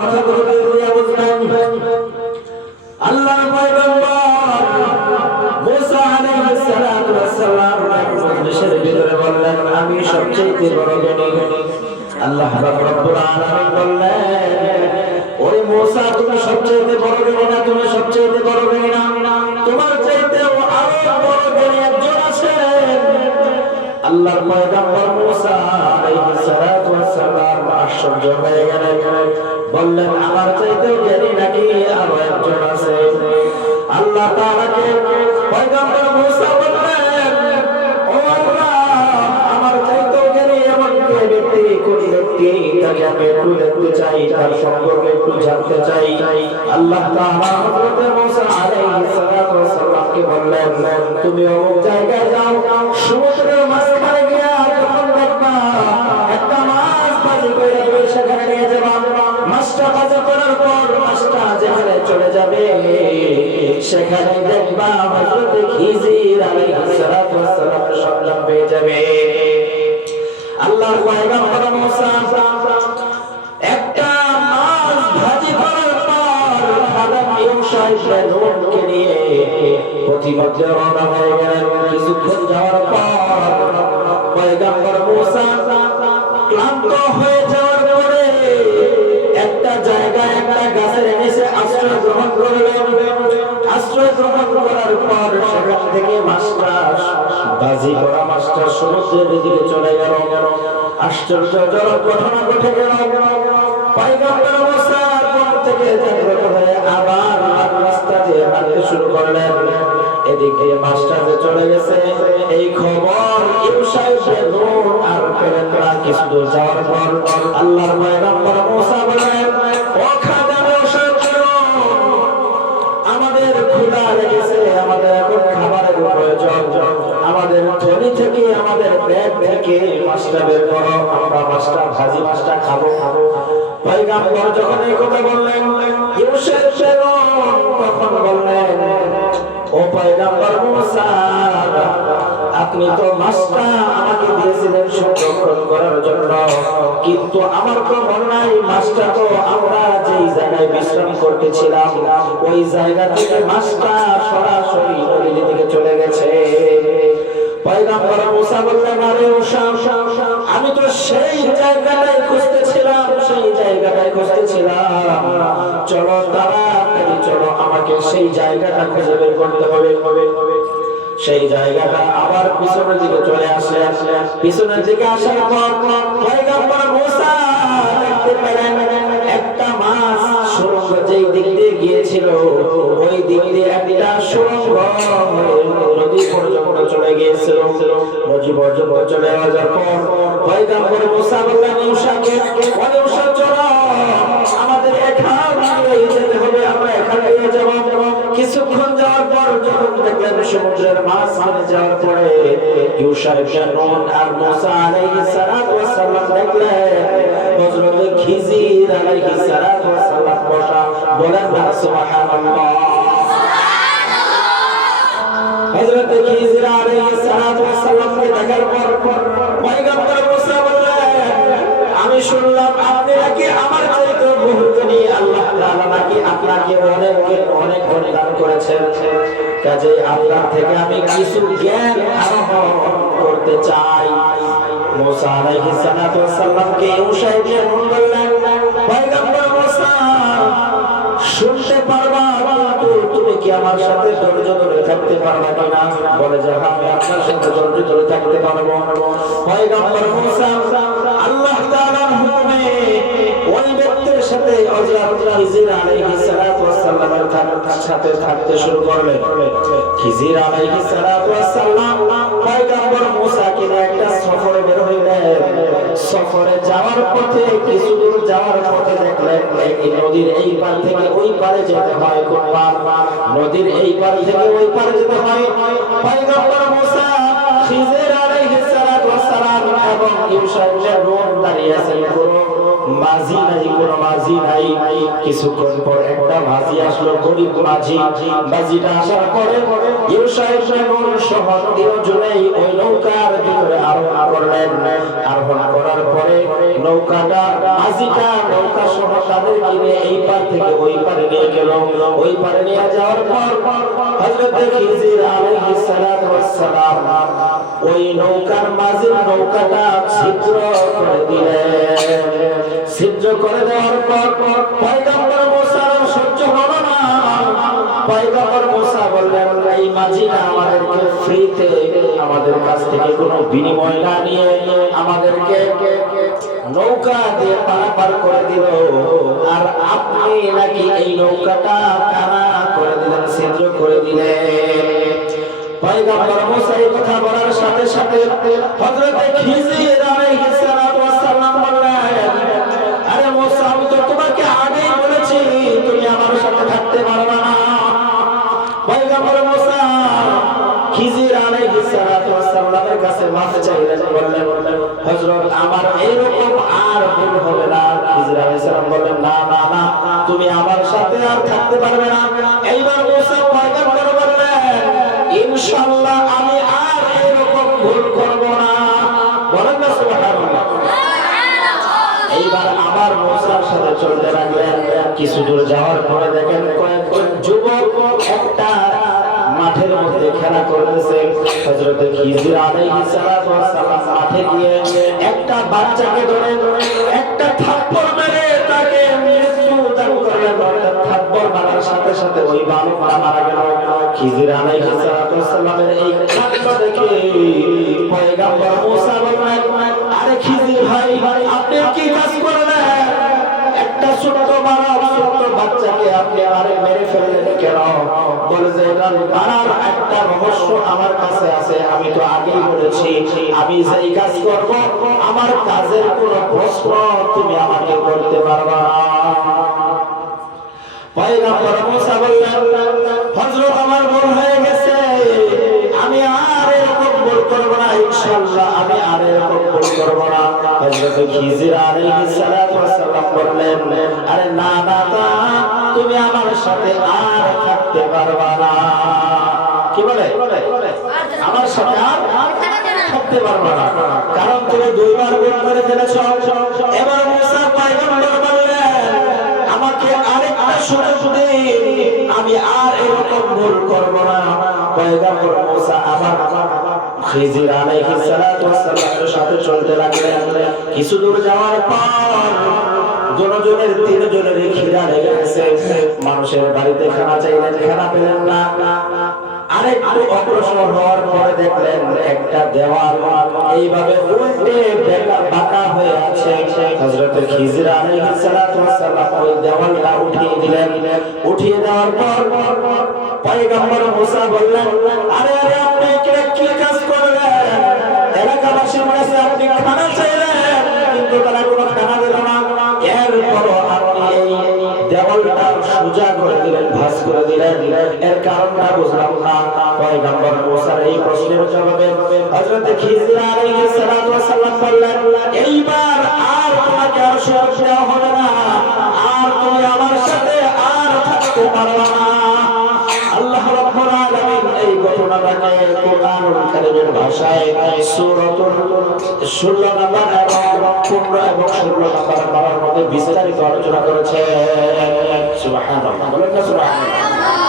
কথাগুলো দিয়ে বুঝবেন। আল্লাহর পয়গম্বর মুসা আলাইহিস সালাতু ওয়াস সালাম মজলিসের ভিতরে বললেন, আমি সবচেয়ে বড় জ্ঞানী। আল্লাহ রাব্বুল আলামিন বললেন, ওই মুসা তুমি সবচেয়ে বড় জ্ঞানী না, তুমি সবচেয়ে বড় জ্ঞানী না, তোমার চাইতেও আরো বড় জ্ঞানী একজন আছেন। আল্লাহর পয়গম্বর মুসা আলাইহিস সালাতু ওয়াস সালাম আশ্চর্য হয়ে গেলেন, বললেন আমার চাইতেও জ্ঞানী নাকি আরো একজন আছে? আল্লাহ তাআলাকে পয়গম্বর মুসা বললেন, ও আল্লাহ, আমার চাইতেও জ্ঞানী এমন কে ব্যক্তি, কোন ব্যক্তি, তাকে আমি একটু দেখতে চাই, তার সম্পর্কে একটু জানতে চাই। আল্লাহ তাআলা হযরত মুসা আলাইহিস সালাতু ওয়াস সালামকে বললেন, তুমি অমুক জায়গায় যাও, সমুদ্রের মাঝখানে গিয়ে যখন দেখবা একটা মাছ বাজি করে সেখানে নিয়ে যাবা, মাছটা বাজি করার পর মাছটা যেখানে চলে যাবে সেখানে দেখবা হযরত খিজির আলাইহিস সালাতু ওয়াস সালামের সন্ধান পেয়ে যাবে। আল্লাহর পয়গম্বর মুসা একটা মাছ ভাজি করার পর খাদেম ইউশা ইবনে নূনকে নিয়ে পথিমধ্যে রওনা হয়ে গেলেন। কিছুক্ষণ যাওয়ার পর পয়গম্বর মুসা ক্লান্ত হয়ে যাওয়ার পরে একটা জায়গায় একটা গাছের নিচে আশ্রয় গ্রহণ করলেন। আশ্রয় গ্রহণ করার পর সেখান থেকে মাছটা বাজি করা মাছটা সমুদ্রের দিকে চলে গেল। আশ্চর্যজনক ঘটনা ঘটে গেল। পয়গম্বর মুসা ঘুম থেকে জাগ্রত হয়ে আবার রাস্তা দিয়ে হাঁটতে শুরু করলেন। এদিকে মাছটা যে চলে গেছে এই খবর ইউশা ইবনে নূন আর পেলেন না। কিছু দূর যাওয়ার পর আল্লাহর পয়গম্বর মুসা বলেন, ও খাদেম ইউশা ইবনে নূন, আমাদের ক্ষুধা লেগেছে, আমাদের এখন খাবারের প্রয়োজন, আমাদের থলি থেকে আমাদের পেট থেকে মাছটা বের করো, আমরা মাছটা ভাজি মাছটা খাবো। পয়গম্বর যখন এই কথা বললেন, ইউশা ইবনে নূন তখন বললেন, ও পয়গম্বর মুসা, আপনি তো মাছটা আমাকে দিয়েছিলেন সংরক্ষণ করার জন্য, কিন্তু আমার তো মনে নাই মাছটা তো আমরা যেই জায়গায় বিশ্রাম করতেছিলাম ওই জায়গা থেকে মাছটা সরাসরি নদীর দিকে চলে গেছে। পয়গম্বর মুসা বললেন, আরে মুসা, আমি তো সেই জায়গাটাই খুঁজতেছিলাম, সেই জায়গাটাই খুঁজতেছিলাম, চলো তাড়াতাড়ি চলো, আমাকে সেই জায়গাটা খুঁজে বের করতে হবে। সেই জায়গাটা আবার পিছনের দিকে চলে আসলেন। পিছনের দিকে আসার পর পয়গম্বর মুসা দেখতে পেলেন একটা মাছ সুড়ঙ্গ যেই দিক দিয়ে গিয়েছিল ওই দিক দিয়ে একটা সুড়ঙ্গ নদী পর্যন্ত চলে গিয়েছিল। নদী পর্যন্ত চলে যাওয়ার পর পয়গম্বর মুসা বললেন ইউশাকে, ইউশা চলো, আমাদের এখানে যেতে হবে, আমরা এখানে যাব। কিছুক্ষণ যাওয়ার পর যখন দেখলেন সমুদ্রের মাঝখানে যাওয়ার পরে ইউশা ইবনে নূন আর মুসা আলাইহিস সালাতু ওয়াস সালাম দেখলেন হযরত খিজির আলাইহিস সালাতু ওয়াস সালাম বসা। বলেন না সুবহানাল্লাহ। হযরত খিজির আলাইহিস সালাতু ওয়াস সালামকে দেখার পর পয়গম্বর মুসা বললেন, আমি শুনলাম আপনি নাকি আমার চাইতে বহু জ্ঞানী, আল্লাহ তাআলা নাকি আপনাকে অনেক অনেক দান করেছেন, কাজেই আল্লাহ থেকে আমি কিছু জ্ঞান আহরণ করতে চাই। মুসা আলাইহিস সালাতু ওয়াস সালামকে ইউশা ইবনে নূন বললেন, পয়গম্বর মুসা, শুনতে পারবা কিন্তু তুমি কি আমার সাথে ধৈর্য ধরে থাকতে পারবা কিনা? বলে যে আমি আপনার সাথে ধৈর্য ধরে থাকতে পারবো। পয়গম্বর মুসা আল্লাহ তাআলার হুকুমে ওই ব্যক্তির সাথে হযরত খিজির আলাইহিস সালাতু ওয়াস সালামের সাথে থাকতে শুরু করলেন। খিজির আলাইহিস সালাতু ওয়াস সালাম পয়গম্বর মুসাকে নিয়ে একটা সফরে বের হইলেন। সফরে যাওয়ার পথে কিছু দূর যাওয়ার পথে দেখলেন এই নদীর এই পার থেকে ওই পারে যেতে হয়। কোন পার? নদীর এই পার থেকে ওই পারে যেতে হয়। পয়গম্বর মুসা, খিজির আলাইহিস সালাতু ওয়াস সালাম এবং ইউশা ইবনে নূন দাঁড়িয়ে আছেন পুরো মাঝি নাই, কোনো মাঝি নাই। কিছুক্ষণ পর একটা মাঝি আসলো, গরিব মাঝি। মাঝিটা আসার পরে ইউসা ইবনে নুন সহ তিনজনেই ওই নৌকার ভিতরে আরোহণ করলেন। আরোহণ করার পরে নৌকাটা, মাঝিটা নৌকা সহ তাদেরকে নিয়ে এই পার থেকে ওই পারে নিয়ে গেল। ওই পারে নিয়ে যাওয়ার পর হযরত খিজির আলাইহিস সালাতু ওয়াস সালাম ওই নৌকার মাঝির নৌকাটা ছিদ্র করে দিলেন। ছিদ্র করে দেওয়ার পর পয়গম্বর মুসা সহ্য হলো না। পয়গম্বর মুসা বললেন, এই মাঝিটা আমাদেরকে ফ্রিতে, আমাদের কাছ থেকে কোনো বিনিময় না নিয়ে আমাদেরকে নৌকা দিয়ে পারাপার করে দিল, আর আপনি নাকি এই নৌকাটা কানা করে দিলেন, ছিদ্র করে দিলেন। পয়গম্বর মুসা এই কথা বলার সাথে সাথে হযরত খিজির আলাইহিস সালাতু ওয়াস সালাম বললেন, আরে মুসা, আমি তো তোমাকে আগেই বলেছি তুমি আমার সাথে থাকতে পারবে না। পয়গম্বর মুসা খিজির আলাইহিস সালাতু ওয়াস সালামের কাছে মাফ চাইলেন, বললেন, হযরত আমার এরকম আর ভুল হবে না। খিজির আলাইহিস সালাম বললেন, না না না, তুমি আমার সাথে আর থাকতে পারবে না। এইবার মুসা পয়গম্বর বললেন, ইনশাআল্লাহ আমি আর এরকম ভুল করব না। বলেন না সুবহানাল্লাহ। এইবার আবার মুসার সাথে চলতে লাগলেন। কিছু দূর যাওয়ার পরে দেখেন কয়েকজন যুবক একটা মাঠের মধ্যে খেলা করতেছে। হযরত খিজির আলাইহিস সালাতু ওয়াস সালাম মাঠে গিয়ে একটা বাচ্চাকে ধরে একটা থাপ্পড় মেরে তাকে মৃত্যু দান করলেন। থাপ্পড় মারার সাথে সাথে ওই বালকটা মারা গেল। খিজির আলাইহিস সালাতু ওয়াস সালামের এই কাণ্ড দেখে পয়গম্বর মুসা বললেন, আরে খিজির ভাই, আপনি কি কাজ করলেন? একটা ছোট বালক, ছোট বাচ্চাকে আপনি আরে মেরে ফেললেন কেন? বলে যে এটার মারার একটা রহস্য আমার কাছে আছে। আমি তো আগেই বলেছি আমি যেই কাজ করব আমার কাজের কোনো প্রশ্ন তুমি আমাকে করতে পারবা না। পয়গম্বর মুসা বললেন, হযরত আমার ভুল হয়ে গেছে, আমি আর এরকম ভুল করব না, ইনশাআল্লাহ আমি আর এরকম ভুল করব না। হযরত খিজির আলাইহিস সালাতু ওয়াস সালাম বললেন, আরে না না, তুমি আমার সাথে আর থাকতে পারবা না। কি বলে? আমার সাথে আর থাকতে পারবা না, কারণ তুমি দুইবার ভুল করে ফেলেছো। এবার মুসা পয়গম্বর বললেন, আমাকে আরেকটা সুযোগ দিন, আমি আর এরকম ভুল করব না। পয়গম্বর মুসা আবার খিজির আলাইহিস সালাতু ওয়াস সালামের সাথে চলতে লাগলেন। কিছু দূর যাওয়ার পর দুজনের তিনজনের খিদা লেগে গেছে। মানুষের বাড়িতে খানা চাইলেন, খানা পেলেন না। আরেকটু অগ্রসর হওয়ার পরে দেখলেন একটা দেওয়াল এইভাবে উল্টে বাঁকা হয়ে আছে। হযরত খিজির আলাইহিস সালাতু ওয়াস সালাম ওই দেওয়ালটা উঠিয়ে দিলেন। উঠিয়ে দেওয়ার পর পয়গম্বর মুসা বললেন, আরে আরে আপনি কি কাজ করলেন? এলাকাবাসীর কাছে আপনি খানা চাইলেন, কিন্তু তারা কোনো খানা দিল না। এরপর আপনি এই দেওয়ালটা সোজা করে দিলেন, ভাঁজ করে দিলেন, এর কারণটা বুঝলাম না। পয়গম্বর মুসার এই প্রশ্নের জবাবে হযরত খিজির আলাইহিস সালাতু ওয়াস সালাম বললেন, এইবার আর তোমাকে আর সুযোগ দেওয়া হবে না, আর তুমি আমার সাথে আর থাকতে পারবে না। আল্লাহ রাব্বুল আলামিন এই ঘটনাটাকে কোরআনুল কারীমের ভাষায় সূরাতুল 16 নম্বর এবং 15 এবং 16 নম্বর পারার মধ্যে বিস্তারিত আলোচনা করেছে। সুবহানাল্লাহ, বলেন না সুবহানাল্লাহ।